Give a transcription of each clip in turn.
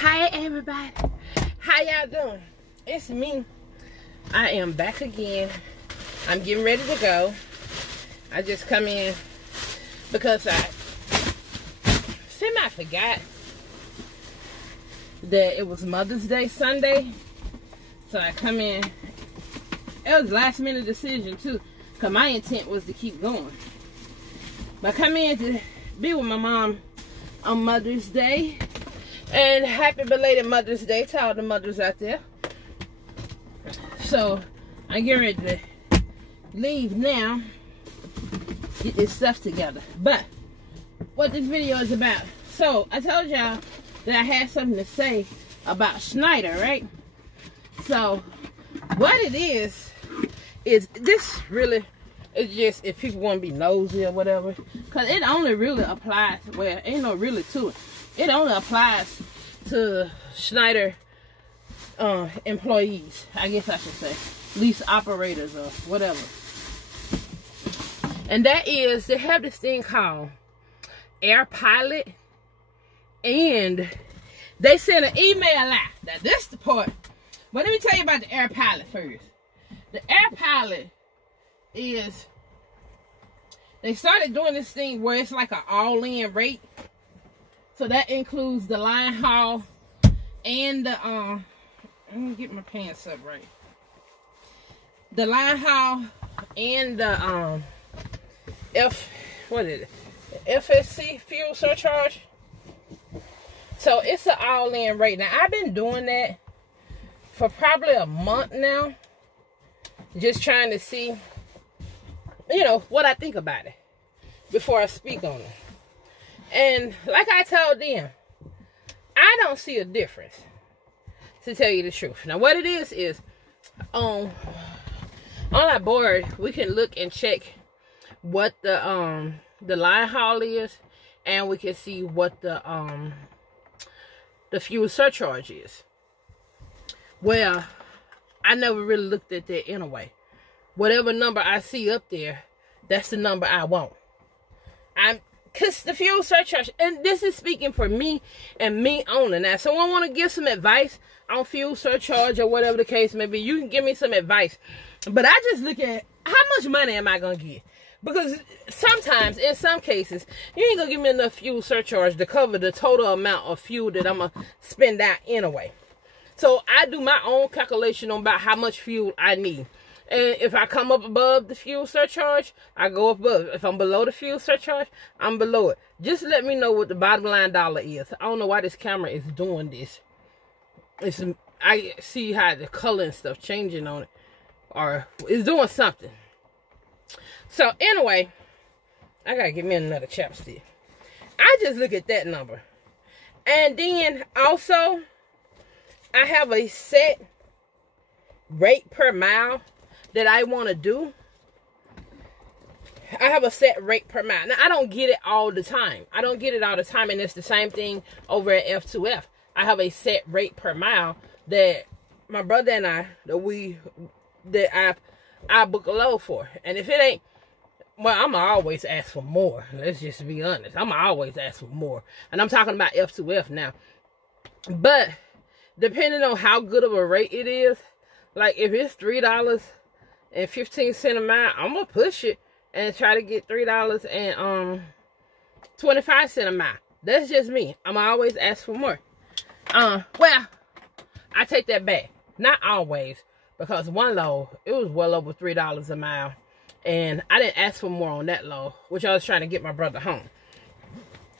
Hi everybody, how y'all doing? It's me. I am back again. I'm getting ready to go. I just come in because I forgot that it was Mother's Day Sunday. So I come in. It was a last minute decision too, because my intent was to keep going. But I come in to be with my mom on Mother's Day. And happy belated Mother's Day to all the mothers out there. So I'm getting ready to leave now, get this stuff together. But what this video is about. So I told y'all that I had something to say about Schneider, right? So what it is this really, it's just if people want to be nosy or whatever, because it only really applies, well, ain't no really to it. It only applies to Schneider employees, I guess I should say, lease operators or whatever. And that is, they have this thing called Air Pilot, and they sent an email out. Now this is the part. But let me tell you about the Air Pilot first. The Air Pilot is, they started doing this thing where it's like an all-in rate. So that includes the line haul and the let me get my pants up right. The line haul and the FSC fuel surcharge. So it's an all-in rate. Now I've been doing that for probably a month now, just trying to see, you know, what I think about it before I speak on it. And like I told them, I don't see a difference, to tell you the truth. Now what it is on our board we can look and check what the line haul is, and we can see what the fuel surcharge is. Well, I never really looked at that anyway. Whatever number I see up there, that's the number I want. Because the fuel surcharge, and this is speaking for me and me only. Now, someone want to give some advice on fuel surcharge or whatever the case may be, you can give me some advice. But I just look at how much money am I going to get? Because sometimes, in some cases, you ain't going to give me enough fuel surcharge to cover the total amount of fuel that I'm going to spend out anyway. So I do my own calculation on about how much fuel I need. And if I come up above the fuel surcharge, I go above. If I'm below the fuel surcharge, I'm below it. Just let me know what the bottom line dollar is. I don't know why this camera is doing this. I see how the color and stuff changing on it, or it's doing something. So anyway, I gotta get me another chapstick. I just look at that number, and then also I have a set rate per mile that I want to do. I have a set rate per mile. Now, I don't get it all the time. I don't get it all the time, and it's the same thing over at F2F. I have a set rate per mile that my brother and I book a load for. And if it ain't, well, I'm always ask for more. Let's just be honest. I'm always ask for more. And I'm talking about F2F now. But depending on how good of a rate it is, like if it's $3.15 a mile, I'm gonna push it and try to get $3.25 a mile. That's just me. I'm always ask for more. Well, I take that back. Not always, because one load, it was well over $3 a mile, and I didn't ask for more on that load, which I was trying to get my brother home.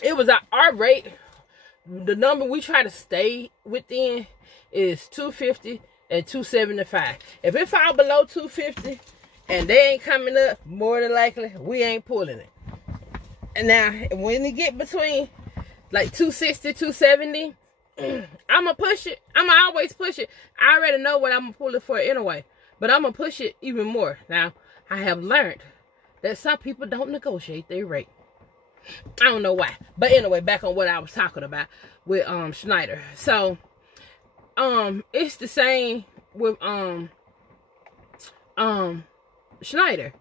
It was our rate. The number we try to stay within is $2.50 and $2.75. If it fall below $2.50 and they ain't coming up, more than likely we ain't pulling it. And now when it get between like $2.60, $2.70, I'm gonna push it. I'm gonna always push it. I already know what I'm gonna pull it for anyway, but I'm gonna push it even more. Now I have learned that some people don't negotiate their rate. I don't know why, but anyway, back on what I was talking about with Schneider. So it's the same with Schneider.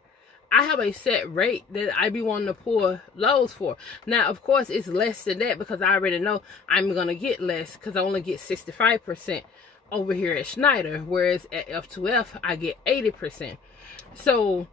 I have a set rate that I be wanting to pull loads for. Now, of course, it's less than that because I already know I'm going to get less because I only get 65% over here at Schneider, whereas at F2F, I get 80%. So,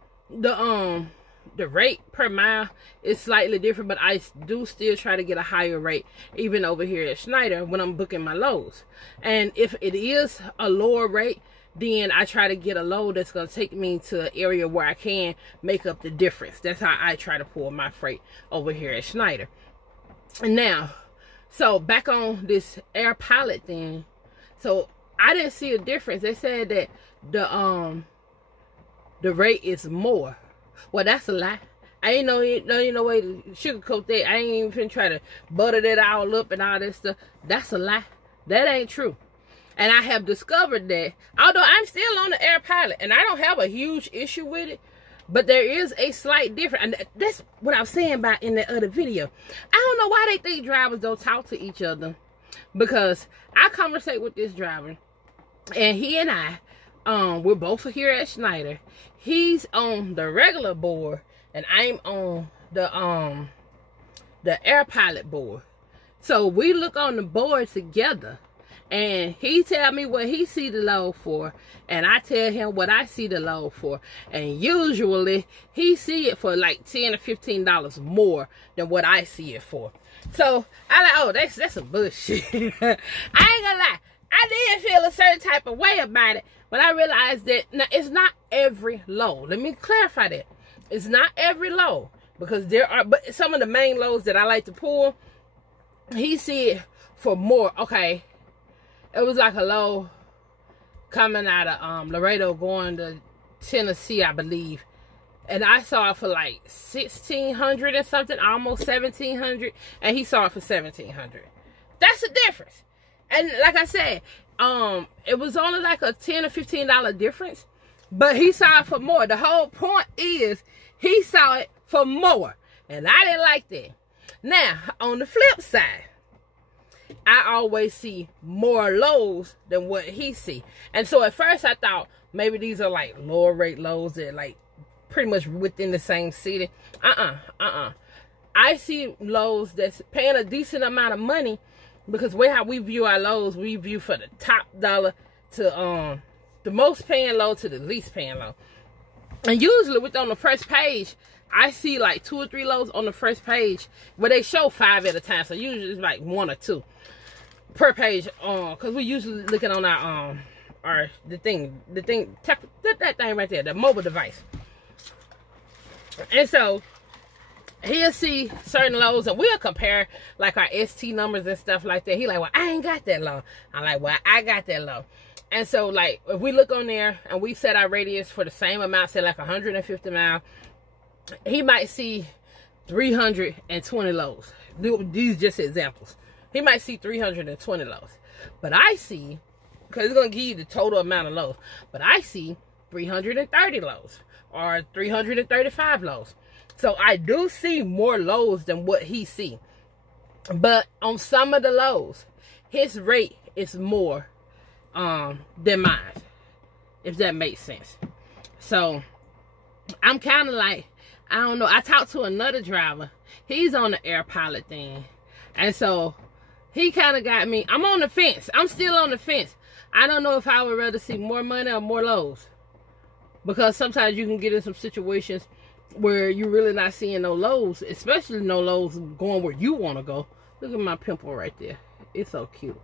the rate per mile is slightly different, but I do still try to get a higher rate even over here at Schneider when I'm booking my loads. And if it is a lower rate, then I try to get a load that's going to take me to an area where I can make up the difference. That's how I try to pull my freight over here at Schneider. And now, so back on this air pilot thing. So I didn't see a difference. They said that the rate is more. Well, that's a lie. I ain't no way to sugarcoat that. I ain't even try to butter that all up and all that stuff. That's a lie. That ain't true. And I have discovered that, although I'm still on the air pilot, and I don't have a huge issue with it, but there is a slight difference. And that's what I was saying about in the other video. I don't know why they think drivers don't talk to each other. Because I conversate with this driver, and he and I, we're both here at Schneider. He's on the regular board, and I'm on the air pilot board. So we look on the board together. And he tell me what he see the load for, and I tell him what I see the load for. And usually he see it for like $10 or $15 more than what I see it for. So I like, oh, that's some bullshit. I ain't gonna lie, I did feel a certain type of way about it when I realized that now, it's not every load. Let me clarify that. It's not every load, because there are, but some of the main loads that I like to pull, he see it for more. Okay. It was like a load coming out of Laredo going to Tennessee, I believe. And I saw it for like $1,600 and something, almost $1,700. And he saw it for $1,700. That's the difference. And like I said, it was only like a $10 or $15 difference. But he saw it for more. The whole point is he saw it for more. And I didn't like that. Now, on the flip side, I always see more loads than what he see. And so at first I thought maybe these are like lower rate loads that like pretty much within the same city. I see loads that's paying a decent amount of money, because how we view our loads, we view for the top dollar to the most paying load to the least paying load. And usually on the first page, I see like 2 or 3 loads on the first page where they show 5 at a time. So usually it's like 1 or 2 per page. Cause we usually looking on our that thing right there, the mobile device. And so he'll see certain loads, and we'll compare like our ST numbers and stuff like that. He like, well, I ain't got that low. I'm like, well, I got that low. And so like if we look on there and we set our radius for the same amount, say like 150 miles, he might see 320 loads. These just examples. He might see 320 loads. But I see, because it's going to give you the total amount of loads, but I see 330 loads or 335 loads. So I do see more loads than what he see. But on some of the loads, his rate is more than mine, if that makes sense. So I'm kind of like, I don't know. I talked to another driver. He's on the air pilot thing. And so he kind of got me. I'm on the fence. I'm still on the fence. I don't know if I would rather see more money or more loads. Because sometimes you can get in some situations where you're really not seeing no loads. Especially no loads going where you want to go. Look at my pimple right there. It's so cute.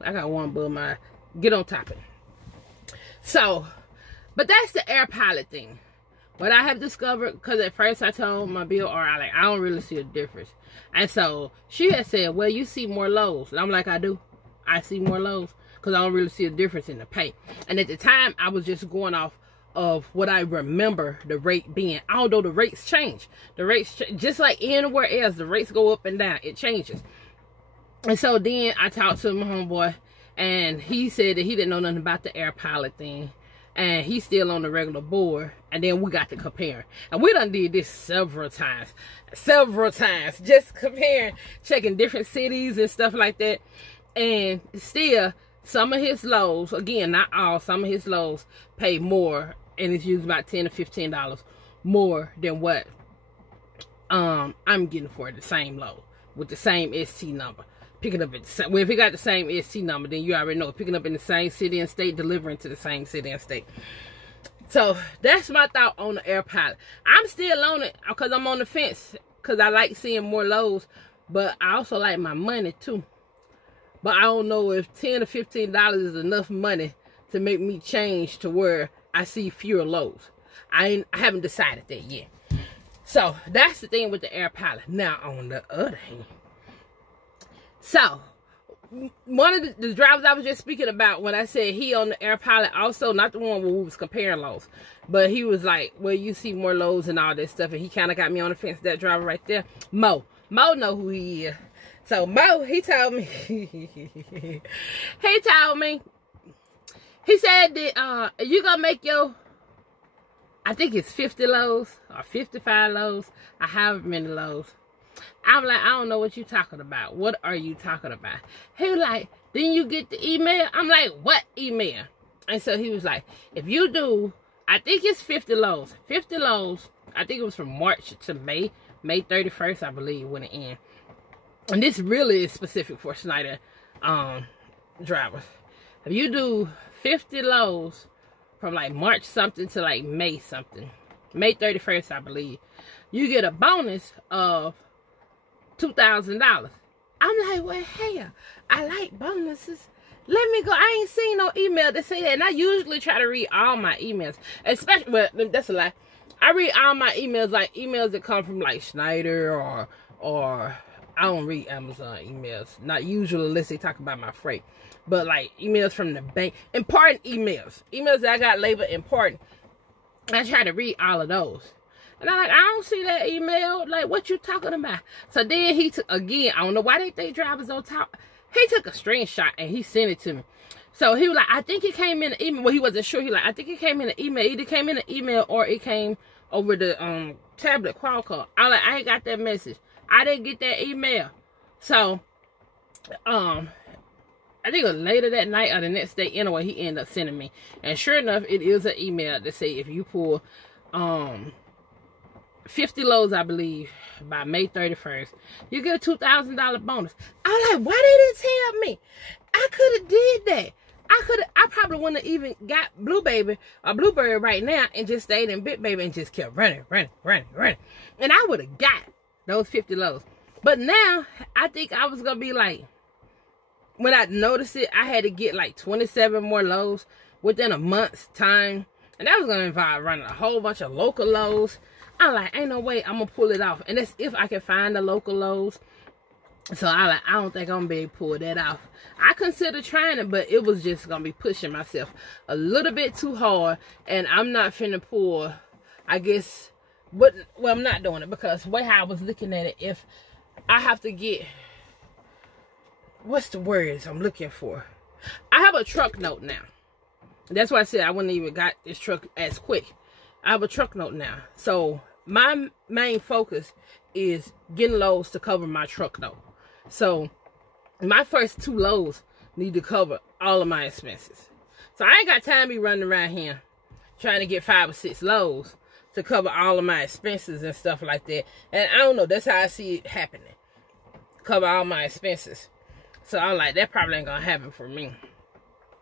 I got one above my... Get on top of it. So, but that's the air pilot thing. What I have discovered, because at first I told my BOR, I don't really see a difference. And so she had said, well, you see more loads. And I'm like, I do. I see more loads because I don't really see a difference in the pay. And at the time, I was just going off of what I remember the rate being. Although the rates change. The rates, just like anywhere else, the rates go up and down. It changes. And so then I talked to my homeboy, and he said that he didn't know nothing about the air pilot thing. And he's still on the regular board. And then we got to compare. And we done did this several times. Just comparing, checking different cities and stuff like that. And still, some of his loads, again, not all, some of his loads pay more. And it's usually about $10 to $15 more than what I'm getting for the same load with the same ST number. Picking up at the same, well, if it got the same ST number, then you already know, picking up in the same city and state, delivering to the same city and state. So that's my thought on the Air Pilot. I'm still on it because I'm on the fence, because I like seeing more loads, but I also like my money too. But I don't know if $10 or $15 is enough money to make me change to where I see fewer loads. I haven't decided that yet. So that's the thing with the Air Pilot. Now on the other hand, so one of the drivers I was just speaking about when I said he on the Air Pilot also, not the one where we was comparing loads, but he was like, well, you see more loads and all that stuff, and he kind of got me on the fence. That driver right there, Mo know who he is. So Mo, he told me, he said that you gonna make your, I think it's 50 loads or 55 loads, or however many loads. I'm like, I don't know what you're talking about. What are you talking about? He was like, didn't you get the email? I'm like, what email? And so he was like, if you do, I think it's 50 loads. 50 loads, I think it was from March to May 31st, I believe, when it ended. And this really is specific for Schneider drivers. If you do 50 loads from like March something to like May something, May 31st, I believe, you get a bonus of $2,000. I'm like, well, hell, I like bonuses. Let me go. I ain't seen no email that say that. And I usually try to read all my emails. Especially, well, that's a lie. I read all my emails, like emails that come from like Schneider or I don't read Amazon emails. Not usually unless they talk about my freight. But like emails from the bank. Important emails. Emails that I got labeled important. I try to read all of those. And I'm like, I don't see that email. Like, what you talking about? So then he took, again, I don't know why they think drivers on top. He took a screenshot and he sent it to me. So he was like, I think it came in an email. Well, he wasn't sure. He like, I think it came in an email. Either came in an email or it came over the tablet call call. I was like, I ain't got that message. I didn't get that email. So, I think it was later that night or the next day anyway, he ended up sending me. And sure enough, it is an email that say if you pull 50 loads, I believe, by May 31st, you get a $2,000 bonus. I'm like, why they didn't tell me? I could have did that. I probably wouldn't have even got Blue Baby or Bluebird right now and just stayed in Big Baby and just kept running. And I would have got those 50 loads. But now, I think I was going to be like, when I noticed it, I had to get like 27 more loads within a month's time. And that was going to involve running a whole bunch of local loads. I'm like, ain't no way I'm going to pull it off. And that's if I can find the local loads. So I don't think I'm going to be able to pull that off. I considered trying it, but it was just going to be pushing myself a little bit too hard. And I'm not finna pull, I guess, well, I'm not doing it because the way how I was looking at it, if I have to get, what's the words I'm looking for? I have a truck note now. That's why I said I wouldn't even got this truck as quick. I have a truck note now. So my main focus is getting loads to cover my truck note. So my first 2 loads need to cover all of my expenses. So I ain't got time to be running around here trying to get 5 or 6 loads to cover all of my expenses and stuff like that. And I don't know, that's how I see it happening. Cover all my expenses. So I'm like, that probably ain't gonna happen for me.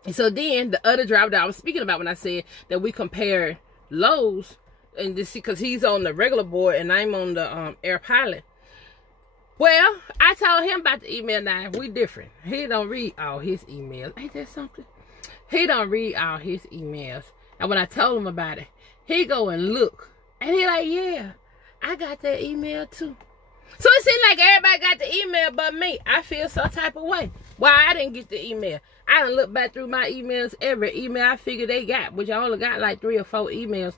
And so then the other driver that I was speaking about when I said that we compared loads, and this because he's on the regular board and I'm on the Air Pilot. Well, I told him about the email. Now we different. He don't read all his emails. Ain't that something? He don't read all his emails. And when I told him about it, he go and look, and he like, yeah, I got that email too. So it seems like everybody got the email but me. I feel some type of way. Why I didn't get the email? I done looked back through my emails, every email I figured they got, which I only got like 3 or 4 emails.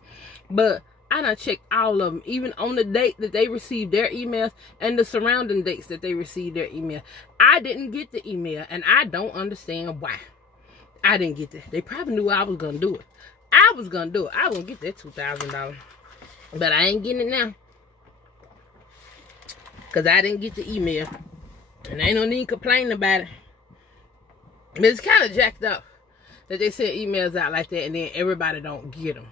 But I done checked all of them, even on the date that they received their emails and the surrounding dates that they received their email. I didn't get the email, and I don't understand why. I didn't get it. They probably knew I was going to do it. I was going to do it. I was going to get that $2,000. But I ain't getting it now. Because I didn't get the email. And ain't no need complaining about it. But it's kind of jacked up that they send emails out like that and then everybody don't get them.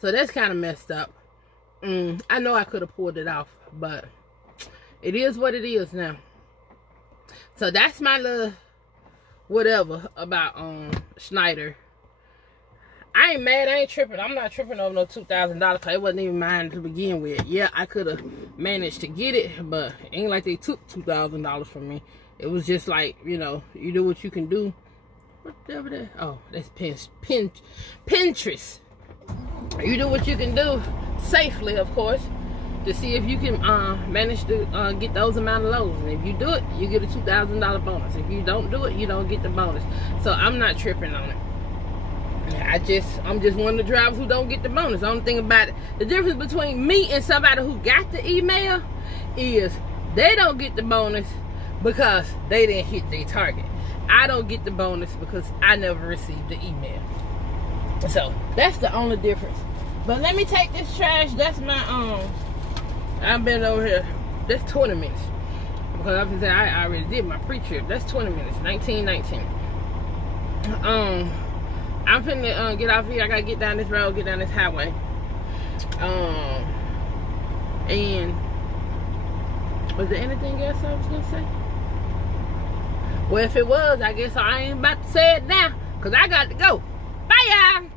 So that's kind of messed up. I know I could have pulled it off, but it is what it is now. So that's my little whatever about Schneider. I ain't mad, I ain't tripping. I'm not tripping over no $2,000 because it wasn't even mine to begin with. Yeah, I could have managed to get it, but it ain't like they took $2,000 from me. It was just like, you know, you do what you can do. Whatever that, oh, that's Pinterest. You do what you can do safely, of course, to see if you can manage to get those amount of loads. And if you do it, you get a $2,000 bonus. If you don't do it, you don't get the bonus. So I'm not tripping on it. I'm just one of the drivers who don't get the bonus. The only thing about it, the difference between me and somebody who got the email is they don't get the bonus because they didn't hit their target. I don't get the bonus because I never received the email. So that's the only difference. But let me take this trash. That's my I've been over here. That's 20 minutes. Because I already did my pre-trip. That's 20 minutes. 19. I'm finna get off here. I gotta get down this road, get down this highway. And was there anything else I was gonna say? Well, if it was, I guess I ain't about to say it now, because I got to go. Bye, y'all.